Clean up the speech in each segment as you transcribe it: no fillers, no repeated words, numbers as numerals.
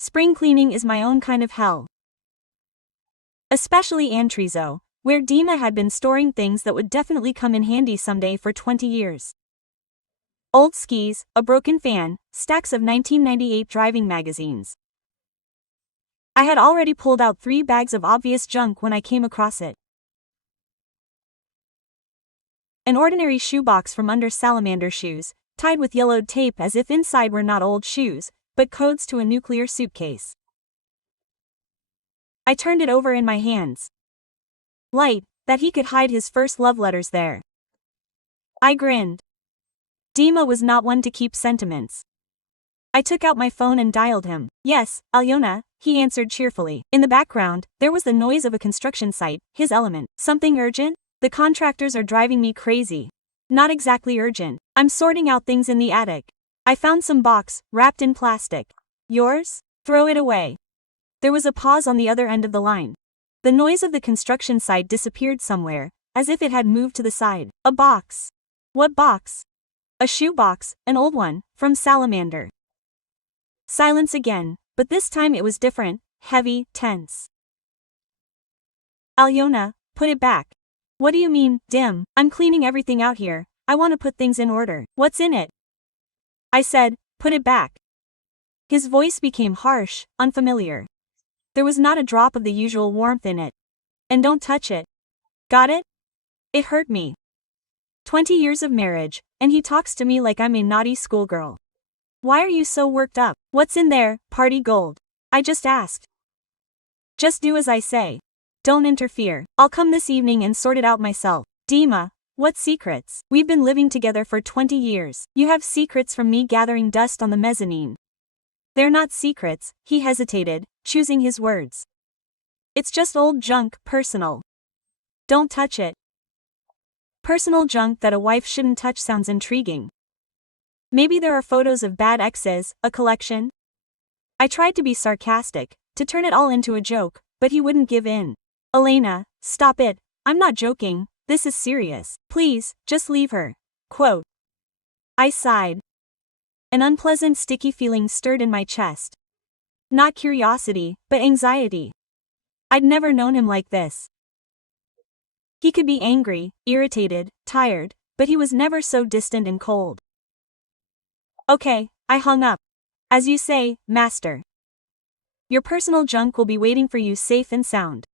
Spring cleaning is my own kind of hell. Especially Antrezo, where Dima had been storing things that would definitely come in handy someday for 20 years. Old skis, a broken fan, stacks of 1998 driving magazines. I had already pulled out 3 bags of obvious junk when I came across it. An ordinary shoebox from under salamander shoes, tied with yellowed tape as if inside were not old shoes, but codes to a nuclear suitcase. I turned it over in my hands. Light, that he could hide his first love letters there. I grinned. Dima was not one to keep sentiments. I took out my phone and dialed him. Yes, Alyona, he answered cheerfully. In the background, there was the noise of a construction site, his element. Something urgent? The contractors are driving me crazy. Not exactly urgent. I'm sorting out things in the attic. I found some box, wrapped in plastic. Yours? Throw it away. There was a pause on the other end of the line. The noise of the construction site disappeared somewhere, as if it had moved to the side. A box. What box? A shoebox, an old one, from Salamander. Silence again, but this time it was different, heavy, tense. Alyona, put it back. What do you mean, Dim? I'm cleaning everything out here. I want to put things in order. What's in it? I said, put it back. His voice became harsh, unfamiliar. There was not a drop of the usual warmth in it. And don't touch it. Got it? It hurt me. 20 years of marriage, and he talks to me like I'm a naughty schoolgirl. Why are you so worked up? What's in there, party gold? I just asked. Just do as I say. Don't interfere. I'll come this evening and sort it out myself. Dima, what secrets? We've been living together for 20 years. You have secrets from me gathering dust on the mezzanine. They're not secrets, he hesitated, choosing his words. It's just old junk, personal. Don't touch it. Personal junk that a wife shouldn't touch sounds intriguing. Maybe there are photos of bad exes, a collection? I tried to be sarcastic, to turn it all into a joke, but he wouldn't give in. Elena, stop it, I'm not joking, this is serious. Please, just leave her. Quote. I sighed. An unpleasant sticky feeling stirred in my chest. Not curiosity, but anxiety. I'd never known him like this. He could be angry, irritated, tired, but he was never so distant and cold. Okay, I hung up. As you say, master. Your personal junk will be waiting for you safe and sound.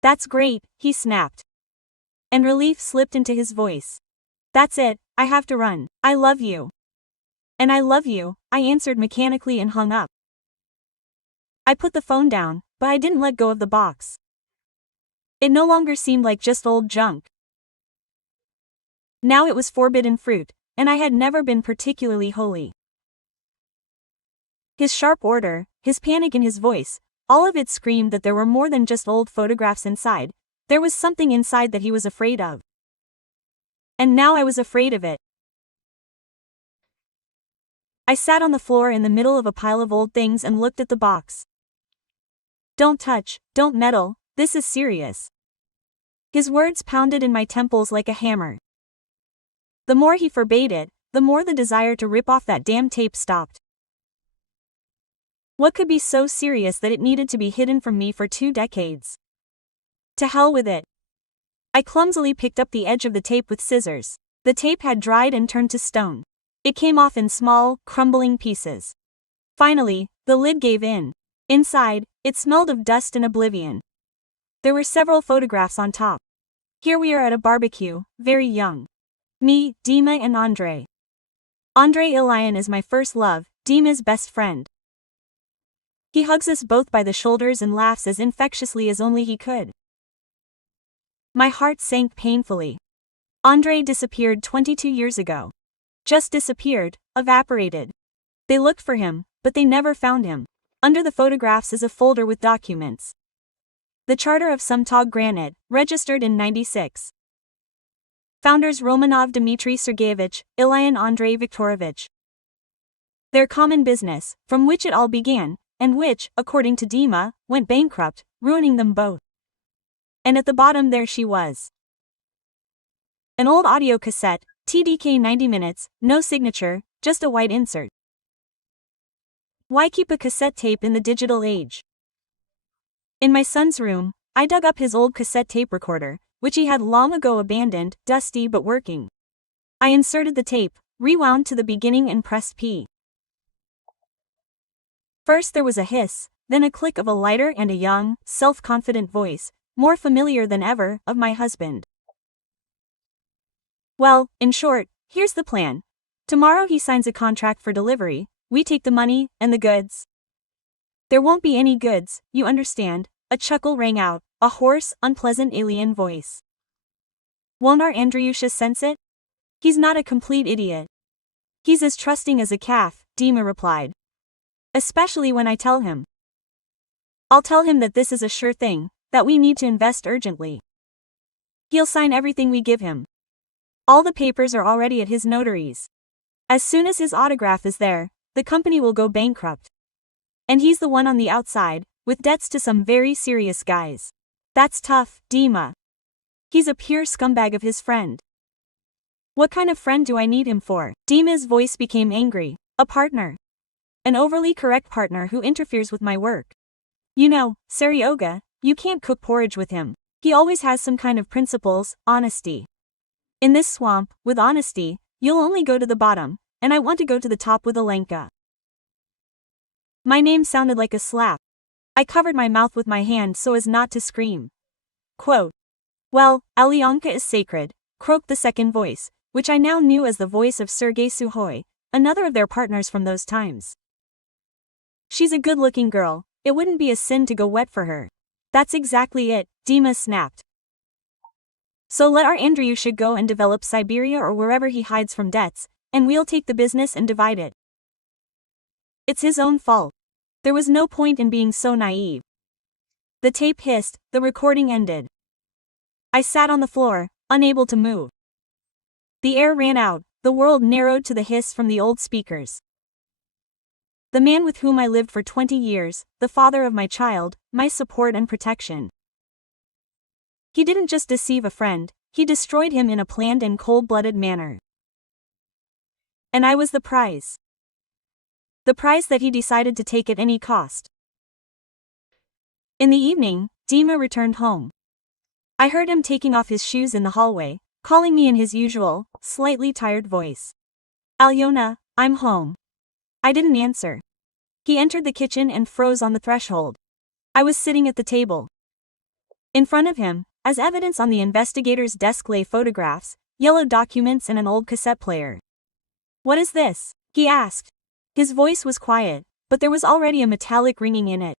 That's great, he snapped. And relief slipped into his voice. That's it, I have to run. I love you. And I love you, I answered mechanically and hung up. I put the phone down, but I didn't let go of the box. It no longer seemed like just old junk. Now it was forbidden fruit, and I had never been particularly holy. His sharp order, his panic in his voice, all of it screamed that there were more than just old photographs inside. There was something inside that he was afraid of. And now I was afraid of it. I sat on the floor in the middle of a pile of old things and looked at the box. Don't touch, don't meddle, this is serious. His words pounded in my temples like a hammer. The more he forbade it, the more the desire to rip off that damn tape stopped. What could be so serious that it needed to be hidden from me for 2 decades? To hell with it. I clumsily picked up the edge of the tape with scissors. The tape had dried and turned to stone. It came off in small, crumbling pieces. Finally, the lid gave in. Inside, it smelled of dust and oblivion. There were several photographs on top. Here we are at a barbecue, very young. Me, Dima and Andre. Andre Ilian is my first love, Dima's best friend. He hugs us both by the shoulders and laughs as infectiously as only he could. My heart sank painfully. Andre disappeared 22 years ago. Just disappeared, evaporated. They looked for him, but they never found him. Under the photographs is a folder with documents. The Charter of Sumtog Granite, registered in '96. Founders Romanov Dmitry Sergeyevich, Ilian Andrei Viktorovich. Their common business, from which it all began, and which, according to Dima, went bankrupt, ruining them both. And at the bottom there she was. An old audio cassette, TDK 90 minutes, no signature, just a white insert. Why keep a cassette tape in the digital age? In my son's room, I dug up his old cassette tape recorder, which he had long ago abandoned, dusty but working. I inserted the tape, rewound to the beginning and pressed P. First there was a hiss, then a click of a lighter and a young, self-confident voice, more familiar than ever, of my husband. Well, in short, here's the plan. Tomorrow he signs a contract for delivery, we take the money, and the goods. There won't be any goods, you understand. A chuckle rang out, a hoarse, unpleasant alien voice. Won't our Andreyusha sense it? He's not a complete idiot. He's as trusting as a calf, Dima replied. Especially when I tell him. I'll tell him that this is a sure thing, that we need to invest urgently. He'll sign everything we give him. All the papers are already at his notary's. As soon as his autograph is there, the company will go bankrupt. And he's the one on the outside, with debts to some very serious guys. That's tough, Dima. He's a pure scumbag of his friend. What kind of friend do I need him for? Dima's voice became angry. A partner. An overly correct partner who interferes with my work. You know, Saryoga, you can't cook porridge with him. He always has some kind of principles, honesty. In this swamp, with honesty, you'll only go to the bottom, and I want to go to the top with Alenka. My name sounded like a slap. I covered my mouth with my hand so as not to scream. Quote. Well, Alyonka is sacred, croaked the second voice, which I now knew as the voice of Sergei Suhoy, another of their partners from those times. She's a good-looking girl, it wouldn't be a sin to go wet for her. That's exactly it, Dima snapped. So let our Andreyusha go and develop Siberia or wherever he hides from debts, and we'll take the business and divide it. It's his own fault. There was no point in being so naive. The tape hissed, the recording ended. I sat on the floor, unable to move. The air ran out, the world narrowed to the hiss from the old speakers. The man with whom I lived for 20 years, the father of my child, my support and protection. He didn't just deceive a friend, he destroyed him in a planned and cold-blooded manner. And I was the prize. The prize that he decided to take at any cost. In the evening, Dima returned home. I heard him taking off his shoes in the hallway, calling me in his usual, slightly tired voice. Alyona, I'm home. I didn't answer. He entered the kitchen and froze on the threshold. I was sitting at the table. In front of him, as evidence on the investigator's desk lay photographs, yellow documents and an old cassette player. What is this? He asked. His voice was quiet, but there was already a metallic ringing in it.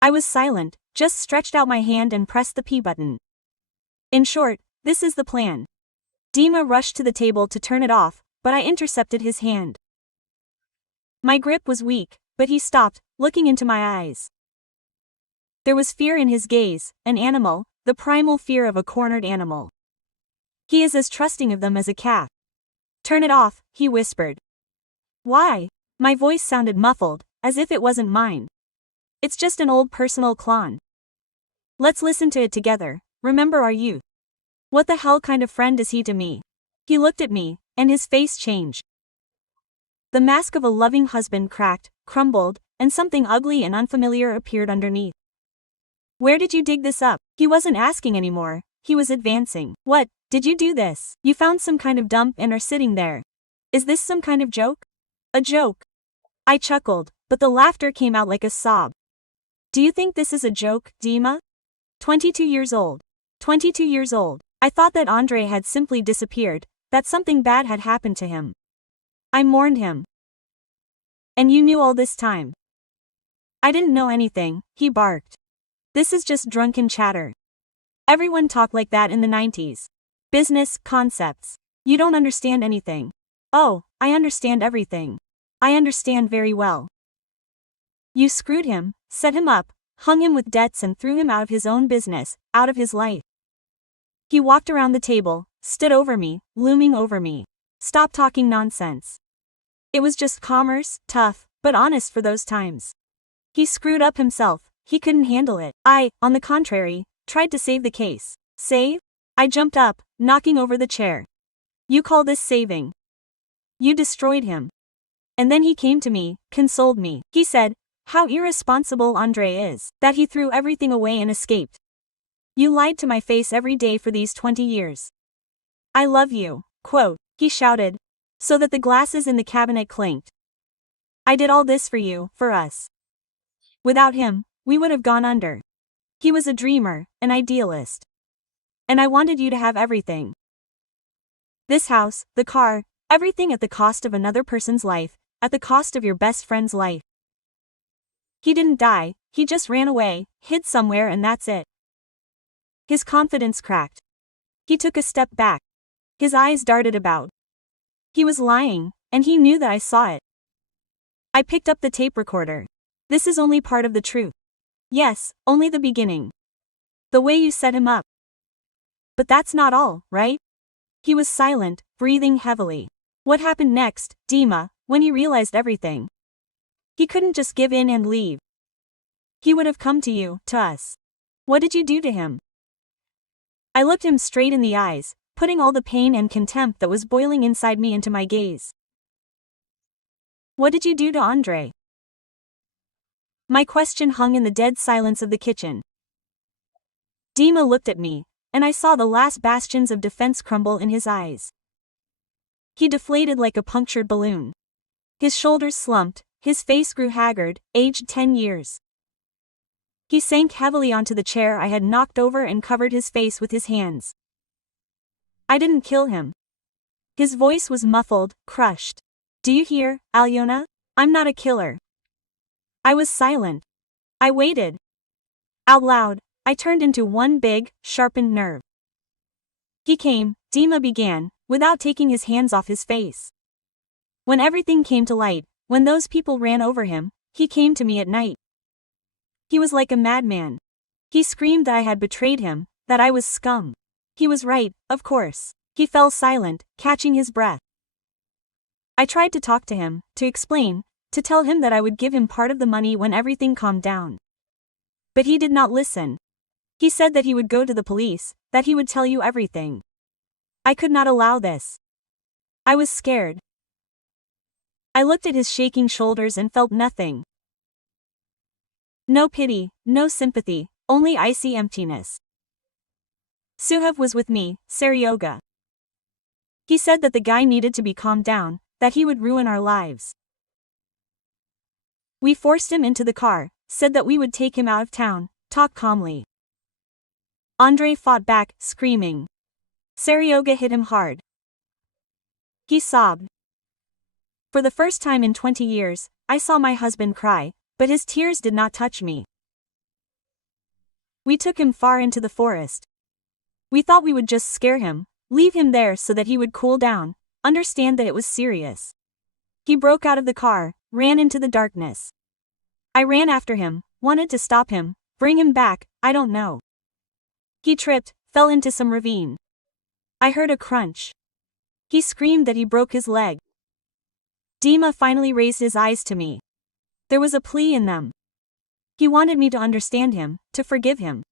I was silent, just stretched out my hand and pressed the P button. In short, this is the plan. Dima rushed to the table to turn it off, but I intercepted his hand. My grip was weak, but he stopped, looking into my eyes. There was fear in his gaze, an animal, the primal fear of a cornered animal. He is as trusting of them as a calf. Turn it off, he whispered. Why? My voice sounded muffled, as if it wasn't mine. It's just an old personal clone. Let's listen to it together, remember our youth. What the hell kind of friend is he to me? He looked at me, and his face changed. The mask of a loving husband cracked, crumbled, and something ugly and unfamiliar appeared underneath. Where did you dig this up? He wasn't asking anymore, he was advancing. What, did you do this? You found some kind of dump and are sitting there. Is this some kind of joke? A joke. I chuckled, but the laughter came out like a sob. Do you think this is a joke, Dima? 22 years old. 22 years old. I thought that Andrei had simply disappeared, that something bad had happened to him. I mourned him. And you knew all this time? I didn't know anything, he barked. This is just drunken chatter. Everyone talked like that in the 90s. Business, concepts. You don't understand anything. Oh, I understand everything. I understand very well. You screwed him, set him up, hung him with debts and threw him out of his own business, out of his life. He walked around the table, stood over me, looming over me. Stop talking nonsense. It was just commerce, tough, but honest for those times. He screwed up himself, he couldn't handle it. I, on the contrary, tried to save the case. Save? I jumped up, knocking over the chair. You call this saving? You destroyed him. And then he came to me, consoled me. He said, how irresponsible Andre is, that he threw everything away and escaped. You lied to my face every day for these 20 years. I love you, quote, he shouted, so that the glasses in the cabinet clinked. I did all this for you, for us. Without him, we would have gone under. He was a dreamer, an idealist. And I wanted you to have everything. This house, the car, everything at the cost of another person's life, at the cost of your best friend's life. He didn't die, he just ran away, hid somewhere, and that's it. His confidence cracked. He took a step back. His eyes darted about. He was lying, and he knew that I saw it. I picked up the tape recorder. This is only part of the truth. Yes, only the beginning. The way you set him up. But that's not all, right? He was silent, breathing heavily. What happened next, Dima, when he realized everything? He couldn't just give in and leave. He would have come to you, to us. What did you do to him? I looked him straight in the eyes, putting all the pain and contempt that was boiling inside me into my gaze. What did you do to Andre? My question hung in the dead silence of the kitchen. Dima looked at me, and I saw the last bastions of defense crumble in his eyes. He deflated like a punctured balloon. His shoulders slumped, his face grew haggard, aged 10 years. He sank heavily onto the chair I had knocked over and covered his face with his hands. I didn't kill him. His voice was muffled, crushed. Do you hear, Alyona? I'm not a killer. I was silent. I waited. Out loud, I turned into one big, sharpened nerve. He came, Dima began, without taking his hands off his face. When everything came to light, when those people ran over him, he came to me at night. He was like a madman. He screamed that I had betrayed him, that I was scum. He was right, of course. He fell silent, catching his breath. I tried to talk to him, to explain, to tell him that I would give him part of the money when everything calmed down. But he did not listen. He said that he would go to the police, that he would tell you everything. I could not allow this. I was scared. I looked at his shaking shoulders and felt nothing. No pity, no sympathy, only icy emptiness. Suhav was with me, Saryoga. He said that the guy needed to be calmed down, that he would ruin our lives. We forced him into the car, said that we would take him out of town, talk calmly. Andre fought back, screaming. Saryoga hit him hard. He sobbed. For the first time in 20 years, I saw my husband cry, but his tears did not touch me. We took him far into the forest. We thought we would just scare him, leave him there so that he would cool down, understand that it was serious. He broke out of the car, ran into the darkness. I ran after him, wanted to stop him, bring him back, I don't know. He tripped, fell into some ravine. I heard a crunch. He screamed that he broke his leg. Dima finally raised his eyes to me. There was a plea in them. He wanted me to understand him, to forgive him.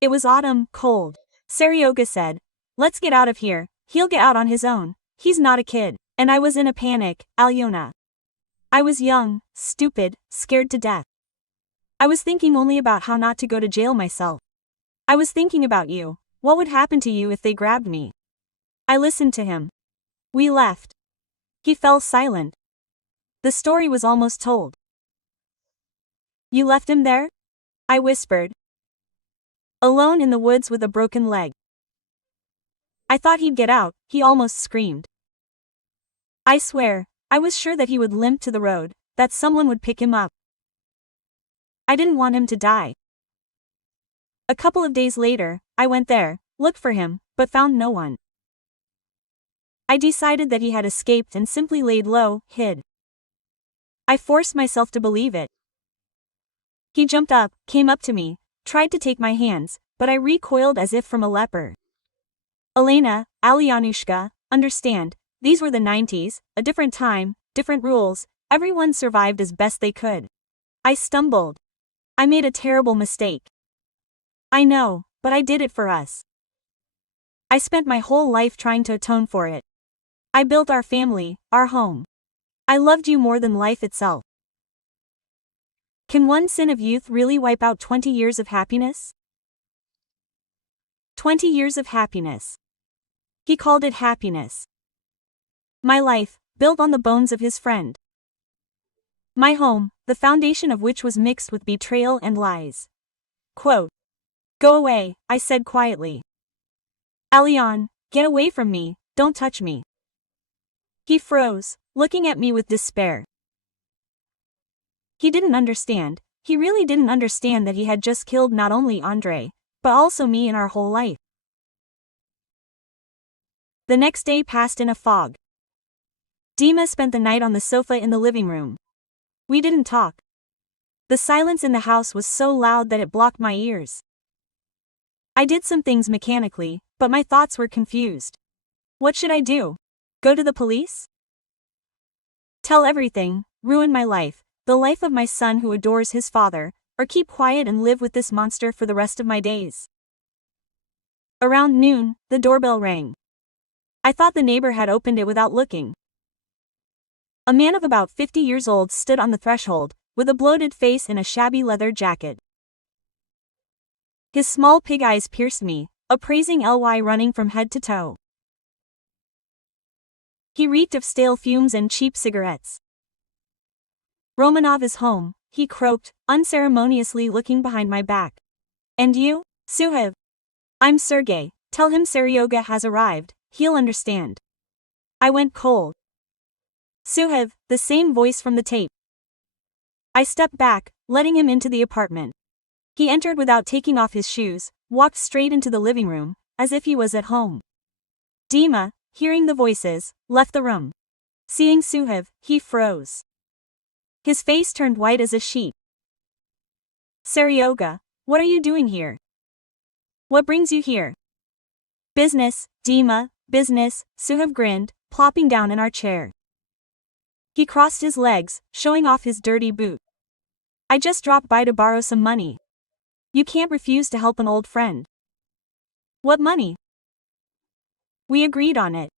It was autumn, cold. Saryoga said, let's get out of here, he'll get out on his own, he's not a kid. And I was in a panic, Alyona. I was young, stupid, scared to death. I was thinking only about how not to go to jail myself. I was thinking about you, what would happen to you if they grabbed me. I listened to him. We left. He fell silent. The story was almost told. You left him there? I whispered. Alone in the woods with a broken leg. I thought he'd get out, he almost screamed. I swear, I was sure that he would limp to the road, that someone would pick him up. I didn't want him to die. A couple of days later, I went there, looked for him, but found no one. I decided that he had escaped and simply laid low, hid. I forced myself to believe it. He jumped up, came up to me, tried to take my hands, but I recoiled as if from a leper. Elena, Alyanushka, understand, these were the 90s, a different time, different rules, everyone survived as best they could. I stumbled. I made a terrible mistake. I know, but I did it for us. I spent my whole life trying to atone for it. I built our family, our home. I loved you more than life itself. Can one sin of youth really wipe out 20 years of happiness? 20 years of happiness. He called it happiness. My life, built on the bones of his friend. My home, the foundation of which was mixed with betrayal and lies. Quote. Go away, I said quietly. Alion, get away from me, don't touch me. He froze, looking at me with despair. He didn't understand, he really didn't understand that he had just killed not only Andre, but also me and our whole life. The next day passed in a fog. Dima spent the night on the sofa in the living room. We didn't talk. The silence in the house was so loud that it blocked my ears. I did some things mechanically, but my thoughts were confused. What should I do? Go to the police? Tell everything, ruin my life, the life of my son who adores his father, or keep quiet and live with this monster for the rest of my days? Around noon, the doorbell rang. I thought the neighbor had opened it without looking. A man of about 50 years old stood on the threshold, with a bloated face and a shabby leather jacket. His small pig eyes pierced me, appraising Ly running from head to toe. He reeked of stale fumes and cheap cigarettes. Romanov is home, he croaked, unceremoniously looking behind my back. And you? Suhav. I'm Sergey, tell him Seryoga has arrived, he'll understand. I went cold. Suhav, the same voice from the tape. I stepped back, letting him into the apartment. He entered without taking off his shoes, walked straight into the living room, as if he was at home. Dima, hearing the voices, left the room. Seeing Suhav, he froze. His face turned white as a sheet. Seryoga, what are you doing here? What brings you here? Business, Dima, business, Suhav grinned, plopping down in our chair. He crossed his legs, showing off his dirty boot. I just dropped by to borrow some money. You can't refuse to help an old friend. What money? We agreed on it.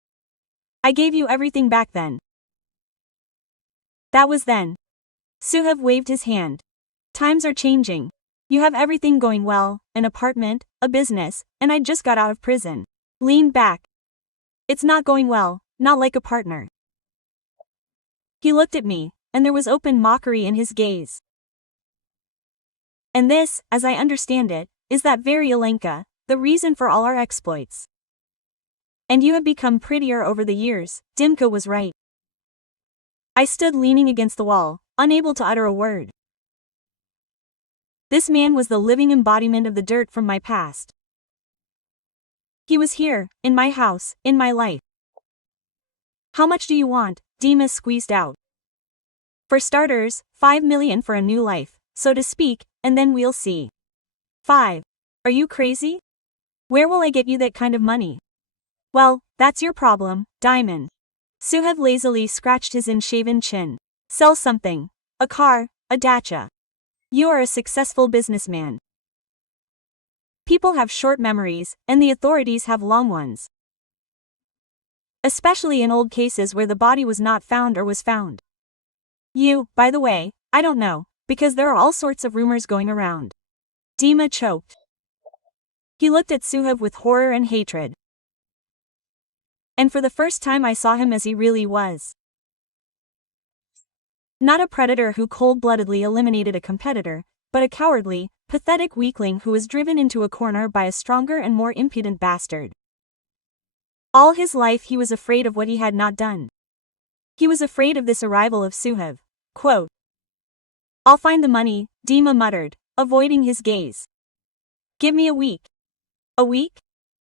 I gave you everything back then. That was then. Suhav waved his hand. Times are changing. You have everything going well, an apartment, a business, and I just got out of prison. Leaned back. It's not going well, not like a partner. He looked at me, and there was open mockery in his gaze. And this, as I understand it, is that very Alenka, the reason for all our exploits. And you have become prettier over the years, Dimka was right. I stood leaning against the wall, unable to utter a word. This man was the living embodiment of the dirt from my past. He was here, in my house, in my life. How much do you want? Dima squeezed out. For starters, 5 million for a new life, so to speak, and then we'll see. 5. Are you crazy? Where will I get you that kind of money? Well, that's your problem, Diamond. Suhav lazily scratched his unshaven chin. Sell something. A car, a dacha. You are a successful businessman. People have short memories, and the authorities have long ones. Especially in old cases where the body was not found or was found. You, by the way, I don't know, because there are all sorts of rumors going around. Dima choked. He looked at Suhav with horror and hatred. And for the first time I saw him as he really was. Not a predator who cold-bloodedly eliminated a competitor, but a cowardly, pathetic weakling who was driven into a corner by a stronger and more impudent bastard. All his life he was afraid of what he had not done. He was afraid of this arrival of Suhav. Quote. I'll find the money, Dima muttered, avoiding his gaze. Give me a week. A week?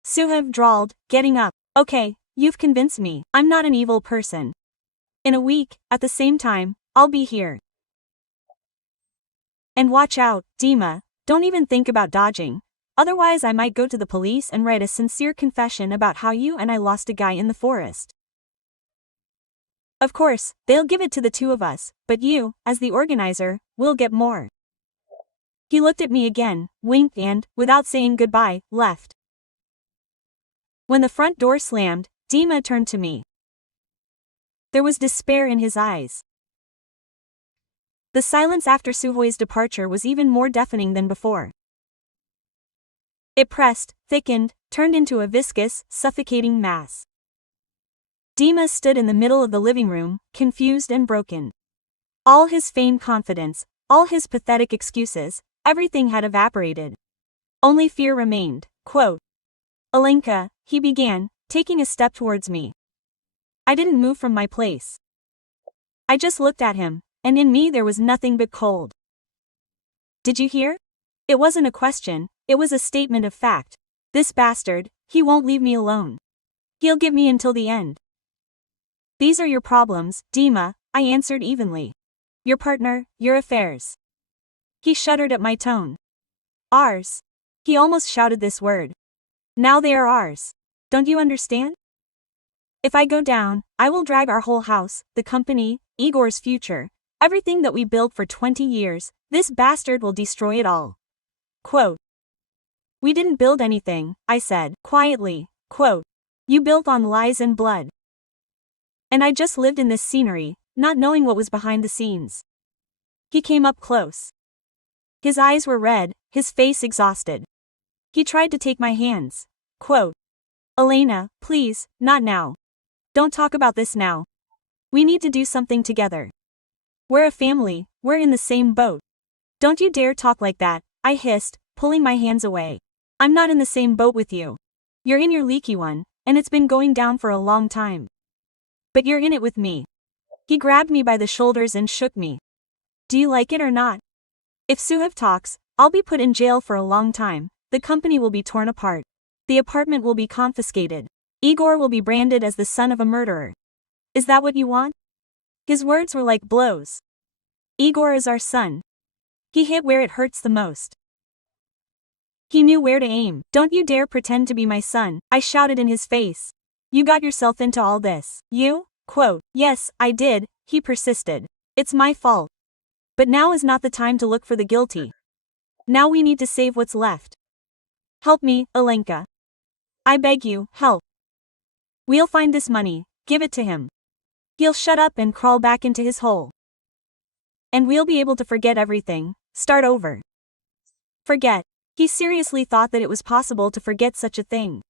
Suhav drawled, getting up. Okay, you've convinced me, I'm not an evil person. In a week, at the same time, I'll be here. And watch out, Dima, don't even think about dodging. Otherwise I might go to the police and write a sincere confession about how you and I lost a guy in the forest. Of course, they'll give it to the two of us, but you, as the organizer, will get more. He looked at me again, winked and, without saying goodbye, left. When the front door slammed, Dima turned to me. There was despair in his eyes. The silence after Suhoi's departure was even more deafening than before. It pressed, thickened, turned into a viscous, suffocating mass. Dima stood in the middle of the living room, confused and broken. All his feigned confidence, all his pathetic excuses, everything had evaporated. Only fear remained. Quote, "Alenka," he began, taking a step towards me. I didn't move from my place. I just looked at him, and in me there was nothing but cold. "Did you hear?" It wasn't a question, it was a statement of fact. "This bastard, he won't leave me alone. He'll get me until the end." "These are your problems, Dima," I answered evenly. "Your partner, your affairs." He shuddered at my tone. "Ours." He almost shouted this word. "Now they are ours. Don't you understand? If I go down, I will drag our whole house, the company, Igor's future, everything that we built for 20 years, this bastard will destroy it all." Quote, "We didn't build anything," I said, quietly. Quote, "You built on lies and blood. And I just lived in this scenery, not knowing what was behind the scenes." He came up close. His eyes were red, his face exhausted. He tried to take my hands. Quote, "Elena, please, not now. Don't talk about this now. We need to do something together. We're a family, we're in the same boat. Don't you dare talk like that," I hissed, pulling my hands away. "I'm not in the same boat with you. You're in your leaky one, and it's been going down for a long time. But you're in it with me." He grabbed me by the shoulders and shook me. "Do you like it or not? If Suhav talks, I'll be put in jail for a long time, the company will be torn apart. The apartment will be confiscated. Igor will be branded as the son of a murderer. Is that what you want?" His words were like blows. Igor is our son. He hit where it hurts the most. He knew where to aim. "Don't you dare pretend to be my son," I shouted in his face. "You got yourself into all this." "You?" Quote, "Yes, I did," he persisted. "It's my fault. But now is not the time to look for the guilty. Now we need to save what's left. Help me, Alenka. I beg you, help. We'll find this money, give it to him. He'll shut up and crawl back into his hole. And we'll be able to forget everything, start over." Forget. He seriously thought that it was possible to forget such a thing.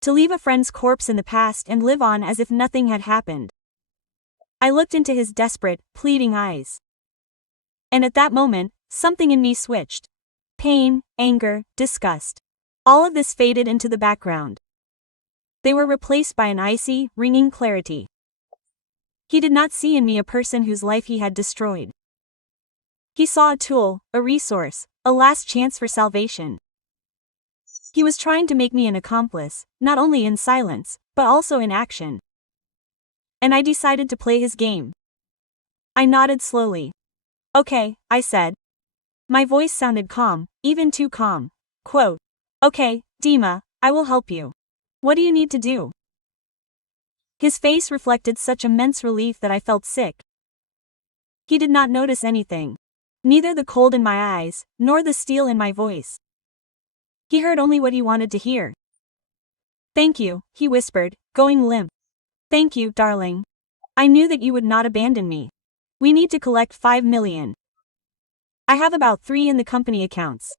To leave a friend's corpse in the past and live on as if nothing had happened. I looked into his desperate, pleading eyes. And at that moment, something in me switched. Pain, anger, disgust. All of this faded into the background. They were replaced by an icy, ringing clarity. He did not see in me a person whose life he had destroyed. He saw a tool, a resource, a last chance for salvation. He was trying to make me an accomplice, not only in silence, but also in action. And I decided to play his game. I nodded slowly. "Okay," I said. My voice sounded calm, even too calm. Quote, "Okay, Dima, I will help you. What do you need to do?" His face reflected such immense relief that I felt sick. He did not notice anything. Neither the cold in my eyes, nor the steel in my voice. He heard only what he wanted to hear. "Thank you," he whispered, going limp. "Thank you, darling. I knew that you would not abandon me. We need to collect 5 million. I have about 3 in the company accounts.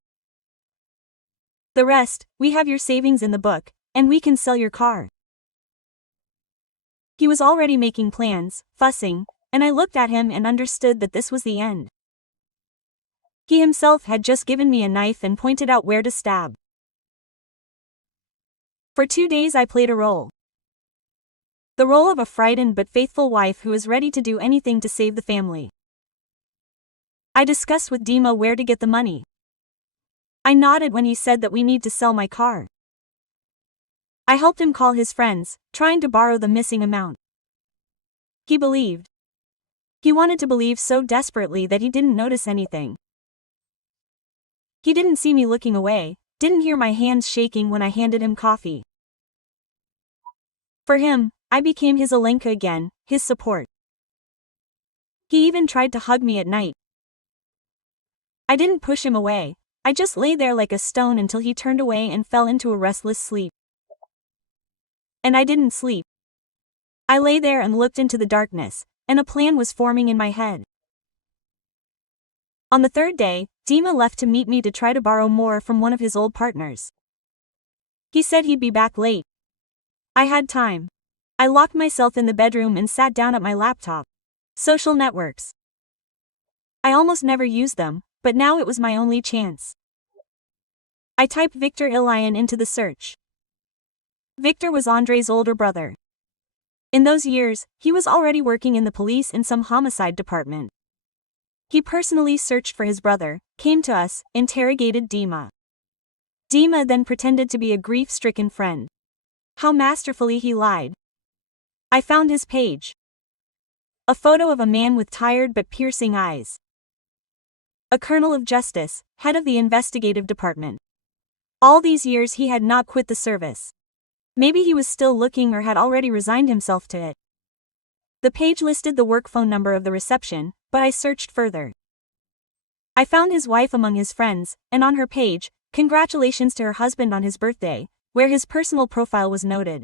The rest, we have your savings in the book, and we can sell your car." He was already making plans, fussing, and I looked at him and understood that this was the end. He himself had just given me a knife and pointed out where to stab. For 2 days I played a role. The role of a frightened but faithful wife who is ready to do anything to save the family. I discussed with Dima where to get the money. I nodded when he said that we need to sell my car. I helped him call his friends, trying to borrow the missing amount. He believed. He wanted to believe so desperately that he didn't notice anything. He didn't see me looking away, didn't hear my hands shaking when I handed him coffee. For him, I became his Alenka again, his support. He even tried to hug me at night. I didn't push him away, I just lay there like a stone until he turned away and fell into a restless sleep. And I didn't sleep. I lay there and looked into the darkness, and a plan was forming in my head. On the third day, Dima left to meet me to try to borrow more from one of his old partners. He said he'd be back late. I had time. I locked myself in the bedroom and sat down at my laptop. Social networks. I almost never used them, but now it was my only chance. I typed Victor Ilian into the search. Victor was Andrei's older brother. In those years, he was already working in the police in some homicide department. He personally searched for his brother, came to us, interrogated Dima. Dima then pretended to be a grief-stricken friend. How masterfully he lied. I found his page. A photo of a man with tired but piercing eyes. A colonel of justice, head of the investigative department. All these years he had not quit the service. Maybe he was still looking or had already resigned himself to it. The page listed the work phone number of the reception, but I searched further. I found his wife among his friends, and on her page, congratulations to her husband on his birthday, where his personal profile was noted.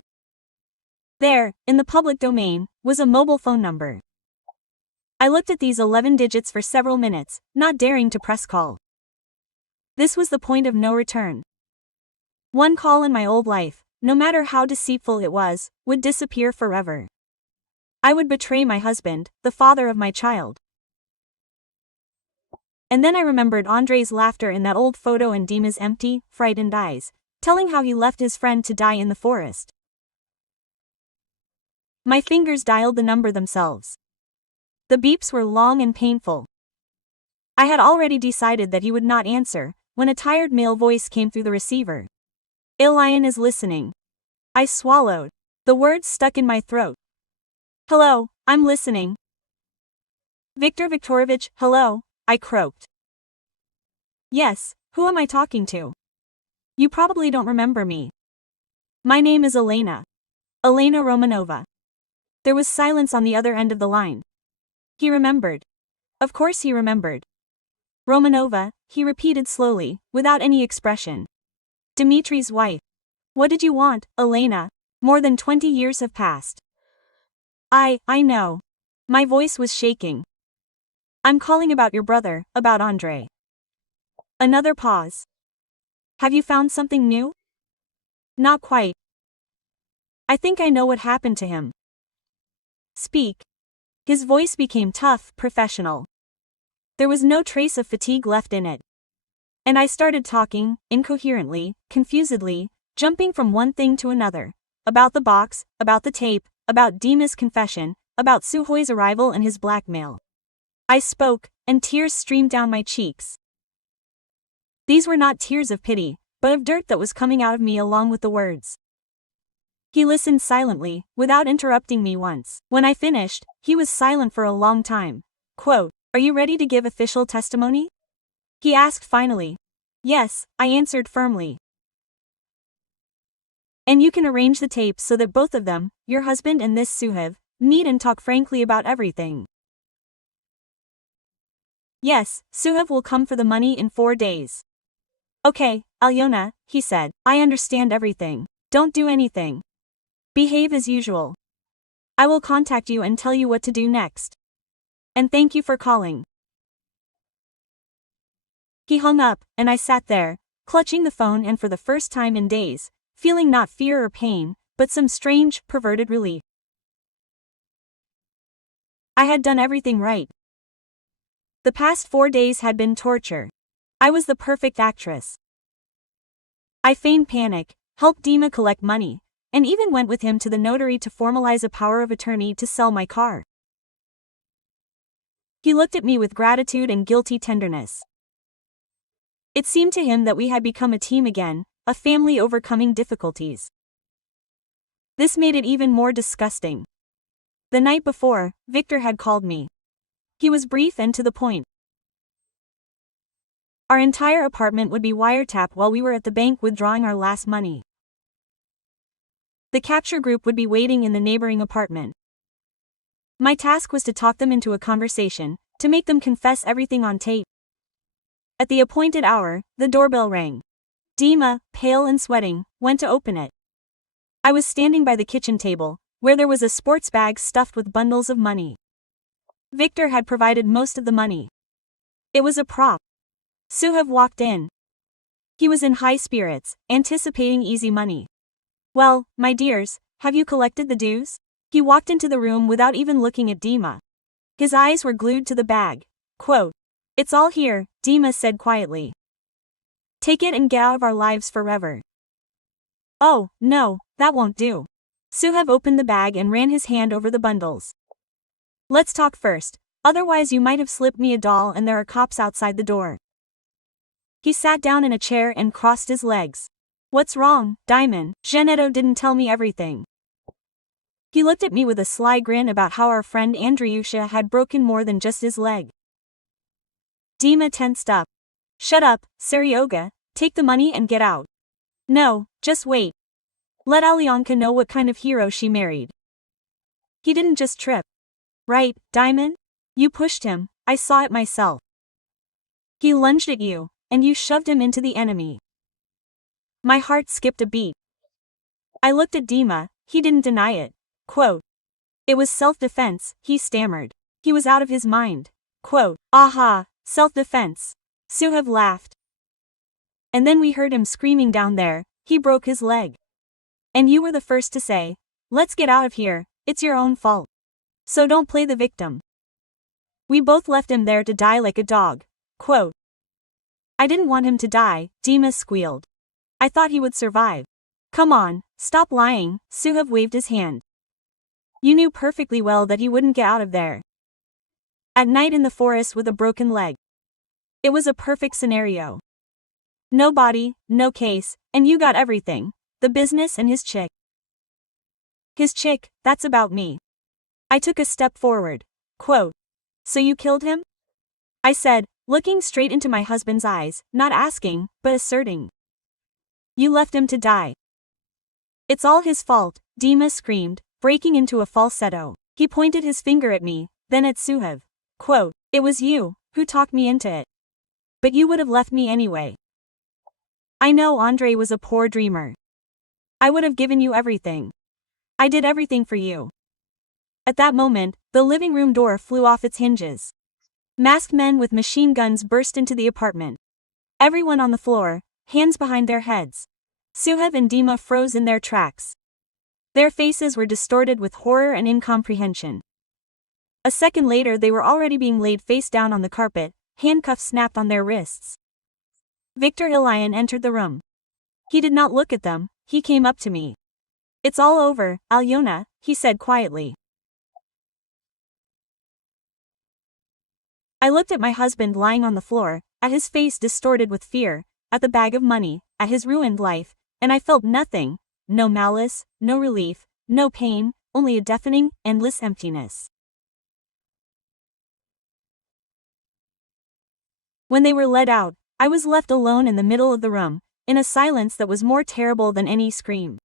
There, in the public domain, was a mobile phone number. I looked at these 11 digits for several minutes, not daring to press call. This was the point of no return. One call in my old life, no matter how deceitful it was, would disappear forever. I would betray my husband, the father of my child. And then I remembered Andrei's laughter in that old photo and Dima's empty, frightened eyes, telling how he left his friend to die in the forest. My fingers dialed the number themselves. The beeps were long and painful. I had already decided that he would not answer, when a tired male voice came through the receiver. Ilian is listening. I swallowed. The words stuck in my throat. Hello, I'm listening. Viktor Viktorovich, hello, I croaked. Yes, who am I talking to? You probably don't remember me. My name is Elena. Elena Romanova. There was silence on the other end of the line. He remembered. Of course he remembered. Romanova, he repeated slowly, without any expression. Dmitri's wife. What did you want, Elena? More than 20 years have passed. I know. My voice was shaking. I'm calling about your brother, about Andrei. Another pause. Have you found something new? Not quite. I think I know what happened to him. Speak. His voice became tough, professional. There was no trace of fatigue left in it. And I started talking, incoherently, confusedly, jumping from one thing to another. About the box, about the tape, about Dima's confession, about Suhoi's arrival and his blackmail. I spoke, and tears streamed down my cheeks. These were not tears of pity, but of dirt that was coming out of me along with the words. He listened silently, without interrupting me once. When I finished, he was silent for a long time. Quote, "Are you ready to give official testimony?" He asked finally. Yes, I answered firmly. And you can arrange the tapes so that both of them, your husband and this Suhev, meet and talk frankly about everything. Yes, Suhev will come for the money in 4 days. Okay, Alyona, he said, I understand everything. Don't do anything. Behave as usual. I will contact you and tell you what to do next. And thank you for calling. He hung up, and I sat there, clutching the phone and for the first time in days, feeling not fear or pain, but some strange, perverted relief. I had done everything right. The past 4 days had been torture. I was the perfect actress. I feigned panic, helped Dima collect money, and even went with him to the notary to formalize a power of attorney to sell my car. He looked at me with gratitude and guilty tenderness. It seemed to him that we had become a team again, a family overcoming difficulties. This made it even more disgusting. The night before, Victor had called me. He was brief and to the point. Our entire apartment would be wiretapped while we were at the bank withdrawing our last money. The capture group would be waiting in the neighboring apartment. My task was to talk them into a conversation, to make them confess everything on tape. At the appointed hour, the doorbell rang. Dima, pale and sweating, went to open it. I was standing by the kitchen table, where there was a sports bag stuffed with bundles of money. Victor had provided most of the money. It was a prop. Suhaib walked in. He was in high spirits, anticipating easy money. Well, my dears, have you collected the dues? He walked into the room without even looking at Dima. His eyes were glued to the bag. Quote, "It's all here," Dima said quietly. "Take it and get out of our lives forever." "Oh, no, that won't do." Suhaib opened the bag and ran his hand over the bundles. "Let's talk first, otherwise you might have slipped me a doll and there are cops outside the door." He sat down in a chair and crossed his legs. "What's wrong, Diamond? Genetto didn't tell me everything." He looked at me with a sly grin about how our friend Andriusha had broken more than just his leg. Dima tensed up. "Shut up, Seryoga, take the money and get out." "No, just wait. Let Alyonka know what kind of hero she married. He didn't just trip. Right, Diamond? You pushed him, I saw it myself. He lunged at you, and you shoved him into the enemy." My heart skipped a beat. I looked at Dima, he didn't deny it. Quote, "It was self-defense," he stammered. He was out of his mind. Quote, "Aha, self-defense." Suhaib laughed. "And then we heard him screaming down there, he broke his leg. And you were the first to say, 'Let's get out of here, it's your own fault. So don't play the victim.' We both left him there to die like a dog." Quote, "I didn't want him to die," Dima squealed. "I thought he would survive." "Come on, stop lying," Suhaib waved his hand. "You knew perfectly well that he wouldn't get out of there. At night in the forest with a broken leg. It was a perfect scenario. No body, no case, and you got everything, the business and his chick." "His chick, that's about me." I took a step forward. Quote, "So you killed him?" I said, looking straight into my husband's eyes, not asking, but asserting. "You left him to die." "It's all his fault," Dima screamed, breaking into a falsetto. He pointed his finger at me, then at Suhaib. Quote, "It was you who talked me into it. But you would have left me anyway. I know Andre was a poor dreamer. I would have given you everything. I did everything for you." At that moment, the living room door flew off its hinges. Masked men with machine guns burst into the apartment. Everyone on the floor, hands behind their heads. Suhaib and Dima froze in their tracks. Their faces were distorted with horror and incomprehension. A second later they were already being laid face down on the carpet, handcuffs snapped on their wrists. Victor Ilian entered the room. He did not look at them, he came up to me. "It's all over, Alyona," he said quietly. I looked at my husband lying on the floor, at his face distorted with fear, at the bag of money, at his ruined life, and I felt nothing, no malice, no relief, no pain, only a deafening, endless emptiness. When they were led out, I was left alone in the middle of the room, in a silence that was more terrible than any scream.